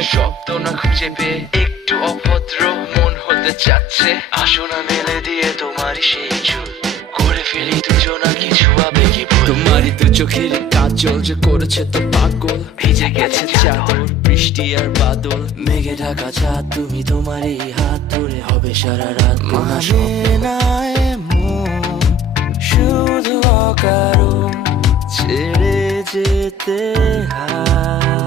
মনে শব্দ না খুঁজে পেয়ে একটু অভদ্র মন হতে চাচ্ছে। আসো না মেলে দিয়ে তোমারই সেই চুল, করে ফেলি দুজনা কিছু আবেগী ভুল। তোমারই তো চোখের কাজল যে করেছে তো পাগল, ভিজে গেছে চাদর বৃষ্টি আর বাদল, মেঘে ঢাকা চাঁদ তুমি তোমারই হাত ধরে হবে সারা রাত। মানে না এমন শুধু অকারণ ছেড়ে যেতে হয়।